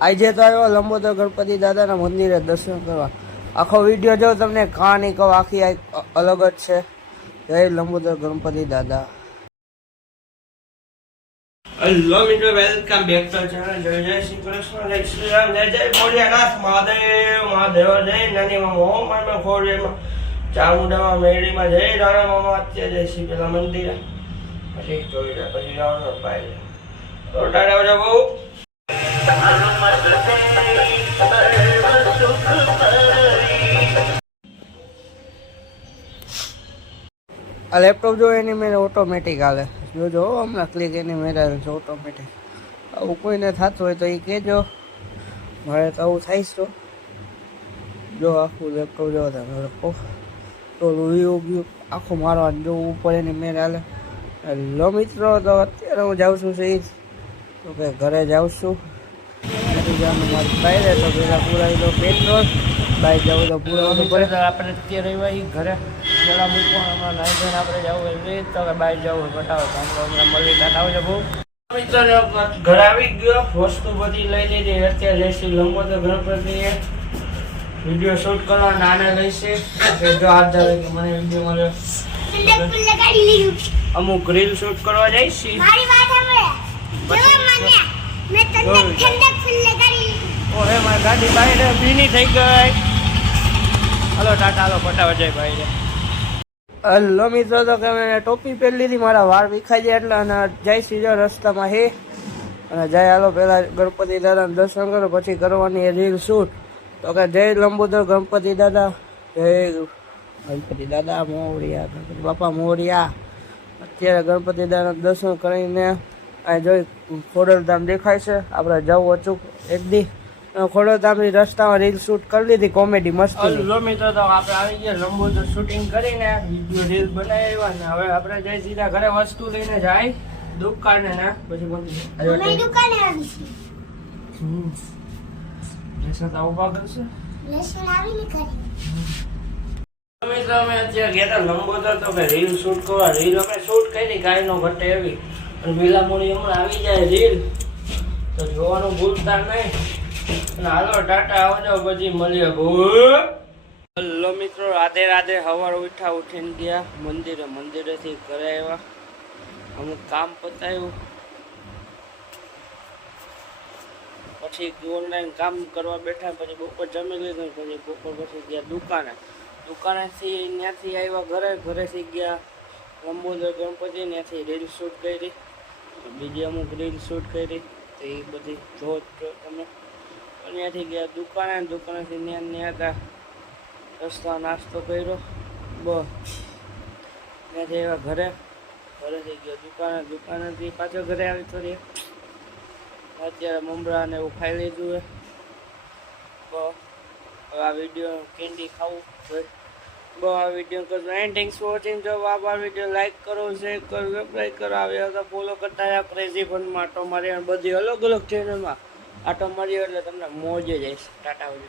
આજે તો આવ્યો લંબોદર ગણપતિ દાદાના મંદિરે દર્શન કરવા. આખો વિડીયો જો તમને કહાની કહું, આખી અલગ જ છે. જય લંબોદર ગણપતિ દાદા. હેલો મિત્રો, વેલકમ બેક ટુ ચેનલ. જય શ્રી કૃષ્ણ, જય શ્રી રામ, જય ભોળિયાનાથ મહાદેવ. મહાદેવ જય નાની મામા ઓમ માં ખોડિયામાં ચામુંડામાં મેળીમાં જય રાણા મામા. અત્યારે જઈશી પેલા મંદિરે, પછી જોઈ રહ્યા, પછી જવાનું ભાઈ તો ટાળે આવજો બહુ. આ લેપટોપ જો એની મેરે ઓટોમેટિક હાલે. જોજો હમણાં ક્લિક એની મેરે છે ઓટોમેટિક. આવું કોઈને થતું હોય તો એ કહેજો, મારે તો આવું થાય તો. જો આખું લેપટોપ જો તમે તો વ્યૂ આખું મારવાનું જોવું ઉપર એની મેરે હાલે. હેલો મિત્રો, તો અત્યારે હું જાઉં છું સહી તો કે ઘરે જાઉં છું. મારી બાઈરે તો પેલા પુરાવી દો પેટ્રોલ. બાઈક જવું તો પુરાવું પડે. આપણે અત્યારે આવ્યા ઘરે પેલા મૂકવા હમણાં નાઈ જઈને આપણે જવું એટલે તો કે બાઈક જવું બતાવો તો હમણાં મળી ટાટા આવજો બહુ. મિત્રો ઘરે આવી ગયો, વસ્તુ બધી લઈ લીધી. અત્યારે જઈશું લંબોદર ગણપતિએ વિડીયો શૂટ કરવા. નાને લઈશે જો હાથ જાવે કે મને વિડીયો મળ્યો. અમુક રીલ શૂટ કરવા જઈશી. ઓહે મારી ગાડી બાઈરે ભીની થઈ ગઈ. હલો ટાટા, હલો ફટાફટ જાય ભાઈ. હલો મિત્રો, તો કે મેં ટોપી પહેરી લીધી, મારા વાળ વિખાઈ જાય એટલે. અને જય સીધો રસ્તામાં હે અને જાય હાલો પેલા ગણપતિ દાદાને દર્શન કરો, પછી કરવાની રીલ શૂટ. તો કે જય લંબોદર ગણપતિ દાદા, જય ગણપતિ દાદા મોરિયા, ગણપતિ બાપા મોરિયા. અત્યારે ગણપતિ દાદાના દર્શન કરીને આ જોઈ ખોડલધામ દેખાય છે. આપણે જવું અચૂક એક દી ખોડલધામની રસ્તામાં રીલ શૂટ કરી લીધી, કોમેડી મસ્ત. મિત્રો તો આપણે આવી ગયા લંબોદર શૂટિંગ કરીને વિડીયો રીલ બનાવી આવ્યા ને હવે આપણે જઈ સીધા ઘરે વસ્તુ લઈને જાય દુકાને ને પછી અમે અત્યારે ગયા લંબોદર તો કે રીલ શૂટ કરવા. રીલ અમે શૂટ કરી કાંઈ નો ઘટે એવી. વેલા મોડી હમણાં આવી જાય રીલ તો જોવાનું ભૂલતા નહીં. હાલો ટાટા આવજો, પછી મળીએ. હલો મિત્રો, રાધે રાધે. સવાર ઉઠીને ગયા મંદિરેથી ઘરે આવ્યા, અમુક કામ પતાવ્યું, પછી ઓનલાઈન કામ કરવા બેઠા, પછી બપોર જમી લીધું, પછી બપોર પછી ગયા દુકાનેથી ત્યાંથી આવ્યા ઘરેથી ગયા લંબોદર ગણપતિ. ત્યાંથી રીલ શૂટ કરી, બીજી અમુક રીલ શૂટ કરી તો એ બધી જો તમે. ત્યાંથી ગયા દુકાનેથી ત્યાં હતા રસ્તા નાસ્તો કર્યો ત્યાંથી આવ્યા ઘરેથી ગયા દુકાનેથી પાછો ઘરે આવી થોડી. અત્યારે મમરા ને એવું ખાઈ લીધું હવે આ વિડીયો કેન્ડી ખાવું આ વિડીયો કરજો. And thanks for watching. જો આ વિડીયો લાઈક કરો, શેર કરો, સબસ્ક્રાઈબ કરો. આવ્યા તો ફોલો કરતા રહ્યા ક્રેઝી ફનમાં આટો મારી બધી અલગ અલગ ચેનલમાં આટો માર્યો એટલે તમને મોજે જઈશ. ટાટા આવજો.